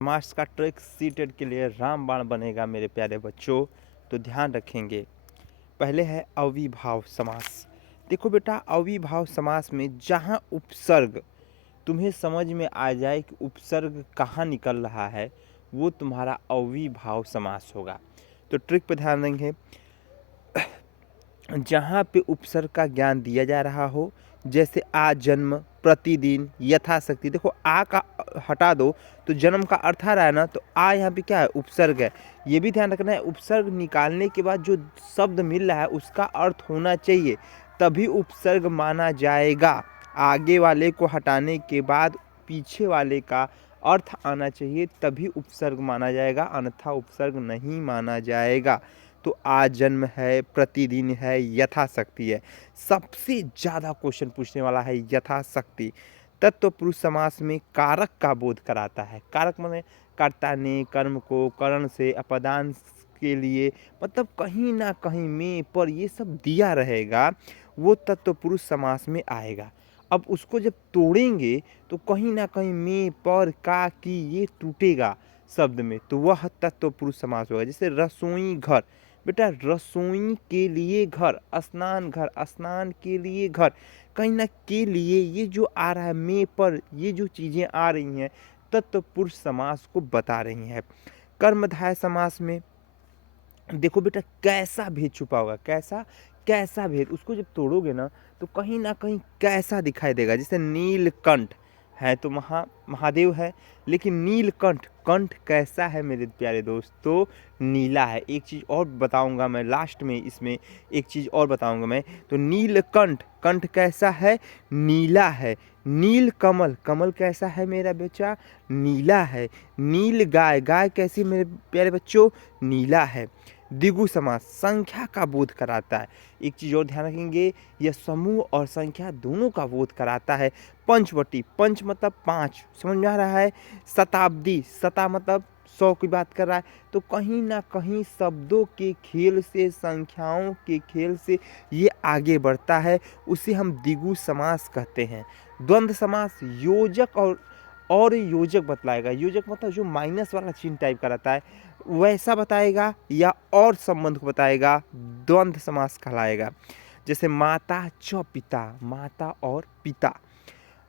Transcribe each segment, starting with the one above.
समास का trick seated के लिए रामबाण बनेगा मेरे प्यारे बच्चों। तो ध्यान रखेंगे। पहले है अविभाव समास। देखो बेटा, अविभाव समास में जहाँ उपसर्ग तुम्हें समझ में आ जाए कि उपसर्ग कहाँ निकल रहा है, वो तुम्हारा अविभाव समास होगा। तो ट्रिक पे ध्यान देंगे। जहाँ पे उपसर्ग का ज्ञान दिया जा रहा हो, जैसे आ जन्म, प्रतिदिन, यथाशक्ति। देखो आ का हटा दो तो जन्म का अर्थ आ रहा है ना, तो आ यहाँ पे क्या है, उपसर्ग है। ये भी ध्यान रखना है, उपसर्ग निकालने के बाद जो शब्द मिल रहा है उसका अर्थ होना चाहिए, तभी उपसर्ग माना जाएगा। आगे वाले को हटाने के बाद पीछे वाले का अर्थ आना चाहिए, तभी उपसर्ग माना जाएगा, अन्यथा उपसर्ग नहीं माना जाएगा। तो आज जन्म है, प्रतिदिन है, यथाशक्ति है। सबसे ज़्यादा क्वेश्चन पूछने वाला है यथाशक्ति। तत्पुरुष समास में कारक का बोध कराता है। कारक माने कर्ता ने कर्म को करण से अपदान के लिए, मतलब कहीं ना कहीं में पर ये सब दिया रहेगा, वो तत्पुरुष समास में आएगा। अब उसको जब तोड़ेंगे तो कहीं ना कहीं में पर का की ये टूटेगा शब्द में, तो वह तत्पुरुष समास होगा। जैसे रसोई घर, बेटा रसोई के लिए घर, स्नान के लिए घर, कहीं ना के लिए ये जो आ रहा है में पर, ये जो चीज़ें आ रही हैं तत्पुरुष समास को बता रही हैं। कर्मधारय समास में देखो बेटा कैसा भेद छुपा होगा, कैसा कैसा भेद, उसको जब तोड़ोगे ना तो कहीं ना कहीं कैसा दिखाई देगा। जैसे नीलकंठ है तो महादेव है, लेकिन नीलकंठ, कंठ कैसा है मेरे प्यारे दोस्तों, नीला है। एक चीज़ और बताऊंगा मैं लास्ट में, इसमें एक चीज़ और बताऊंगा मैं। तो नीलकंठ, कंठ कैसा है, नीला है। नील कमल, कमल कैसा है मेरा बच्चा, नीला है। नील गाय, गाय कैसी मेरे प्यारे बच्चों, नीला है। द्विगु समास संख्या का बोध कराता है। एक चीज़ और ध्यान रखेंगे, यह समूह और संख्या दोनों का बोध कराता है। पंचवटी, पंच मतलब पाँच, समझ में आ रहा है। शताब्दी, शता मतलब 100 की बात कर रहा है। तो कहीं ना कहीं शब्दों के खेल से, संख्याओं के खेल से ये आगे बढ़ता है, उसे हम द्विगु समास कहते हैं। द्वंद्व समास योजक और योजक बतलाएगा। योजक मतलब जो माइनस वाला चिन्ह टाइप का रहता है वैसा बताएगा, या और संबंध को बताएगा, द्वंद्व समास कहलाएगा। जैसे माता च पिता, माता और पिता।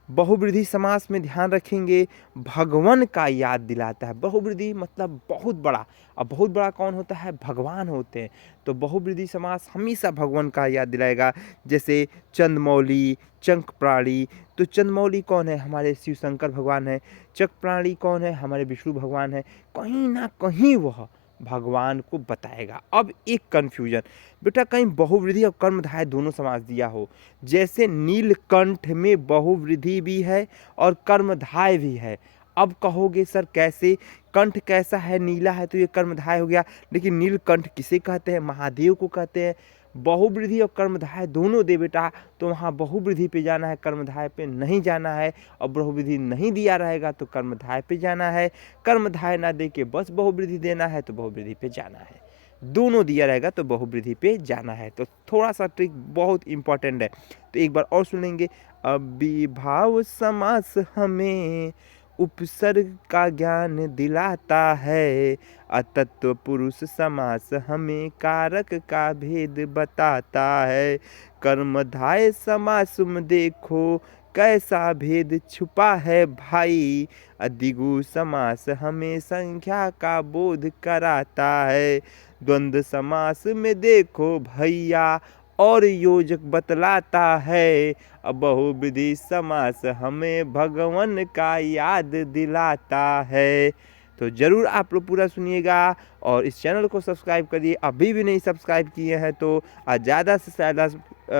बहुव्रीहि समास में ध्यान रखेंगे, भगवान का याद दिलाता है। बहुव्रीहि मतलब बहुत बड़ा, अब बहुत बड़ा कौन होता है, भगवान होते हैं। तो बहुव्रीहि समास हमेशा भगवान का याद दिलाएगा। जैसे चंद्रमौली, चंक्रप्राणी। तो चंद्रमौली कौन है, हमारे शिव शंकर भगवान है। चंक्रप्राणी कौन है, हमारे विष्णु भगवान है। कहीं ना कहीं वह भगवान को बताएगा। अब एक कन्फ्यूजन, बेटा कहीं बहुव्रीहि और कर्मधारय दोनों समास दिया हो, जैसे नीलकंठ में बहुव्रीहि भी है और कर्मधारय भी है। अब कहोगे सर कैसे, कंठ कैसा है, नीला है तो ये कर्मधारय हो गया, लेकिन नीलकंठ किसे कहते हैं, महादेव को कहते हैं। बहुव्रीहि और कर्मधारय दोनों दे बेटा, तो वहाँ बहुव्रीहि पे जाना है, कर्मधारय पे नहीं जाना है। और बहुव्रीहि नहीं दिया रहेगा तो कर्मधारय पे जाना है। कर्मधारय ना दे के बस बहुव्रीहि देना है तो बहुव्रीहि पे जाना है। दोनों दिया रहेगा तो बहुव्रीहि पे जाना है। तो थोड़ा सा ट्रिक बहुत इंपॉर्टेंट है, तो एक बार और सुनेंगे। अविभाव समास हमें उपसर्ग का ज्ञान दिलाता है, अतत्व पुरुष समास हमें कारक का भेद बताता है। कर्मधारय समास में देखो कैसा भेद छुपा है भाई, द्विगु समास हमें संख्या का बोध कराता है। द्वंद्व समास में देखो भैया और योजक बतलाता है, बहुव्रीहि समास हमें भगवान का याद दिलाता है। तो ज़रूर आप लोग पूरा सुनिएगा और इस चैनल को सब्सक्राइब करिए। अभी भी नहीं सब्सक्राइब किए हैं तो ज़्यादा से ज़्यादा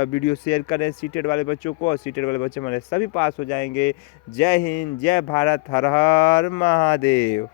वीडियो शेयर करें सीटेड वाले बच्चों को, और सीटेड वाले बच्चे हमारे सभी पास हो जाएंगे। जय हिंद, जय भारत, हर हर महादेव।